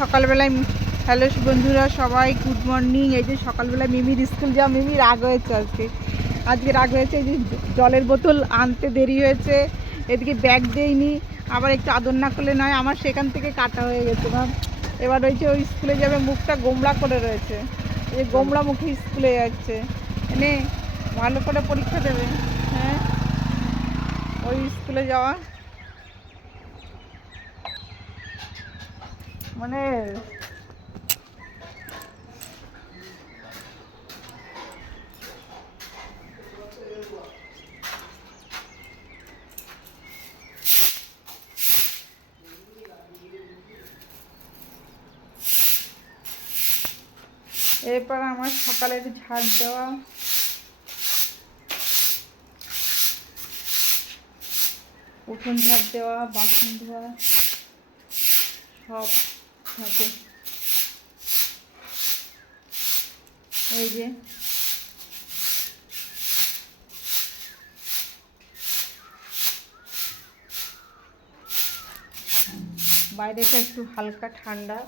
সকালবেলায় হ্যালো বন্ধুরা সবাই গুড মর্নিং। এই যে সকালবেলায় মিমির স্কুল যাওয়া, মিমি রাগ হয়েছে আজকে রাগ হয়েছে। এই যে জলের বোতল আনতে দেরি হয়েছে, এদিকে ব্যাগ দেয়নি, আবার একটু আদর না করলে নয়। আমার সেখান থেকে কাটা হয়ে গেছে না, এবার হয়েছে ওই স্কুলে যাবে, মুখটা গোমড়া করে রয়েছে, এই গোমড়া মুখে স্কুলে যাচ্ছে, এনে ভালো করে পরীক্ষা দেবে। হ্যাঁ, ওই স্কুলে যাওয়া মানে এরপর আমার সকালের ঝাড় দেওয়া, উঠোন ঝাড় দেওয়া, বাসন ধোয়া সব থাকে। এই যে বাইরেটা একটু হালকা ঠান্ডা,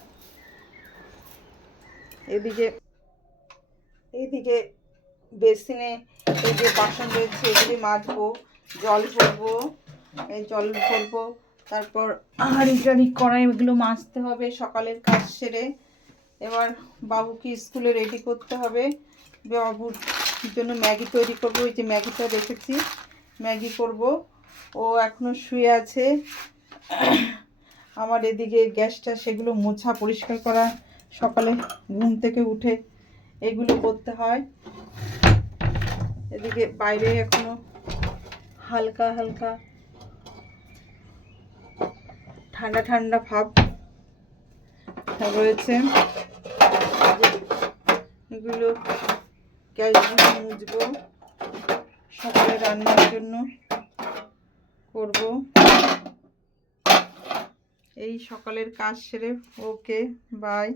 এইদিকে বেসিনে এই যে বাসন রয়েছে এগুলি মাজবো, জল ভরবো, এই জল ভরবো, তারপর হাঁড়ি টাড়ি কড়াই এগুলো মাজতে হবে সকালের কাজ সেরে। এবার বাবুকে স্কুলে রেডি করতে হবে, বাবুর জন্য ম্যাগি তৈরি করবো। এই যে ম্যাগিটা রেখেছি, ম্যাগি করব। ও এখনও শুয়ে আছে। আমার এদিকে গ্যাসটা সেগুলো মোছা পরিষ্কার করা, সকালে ঘুম থেকে উঠে এগুলো করতে হয়। এদিকে বাইরে এখনো হালকা হালকা ঠান্ডা ঠান্ডা ভাব রয়েছে। এগুলো গ্যাসগুলো মুছবো, সকালে রান্নার জন্য করব। এই সকালের কাজ সেরে ওকে বাই।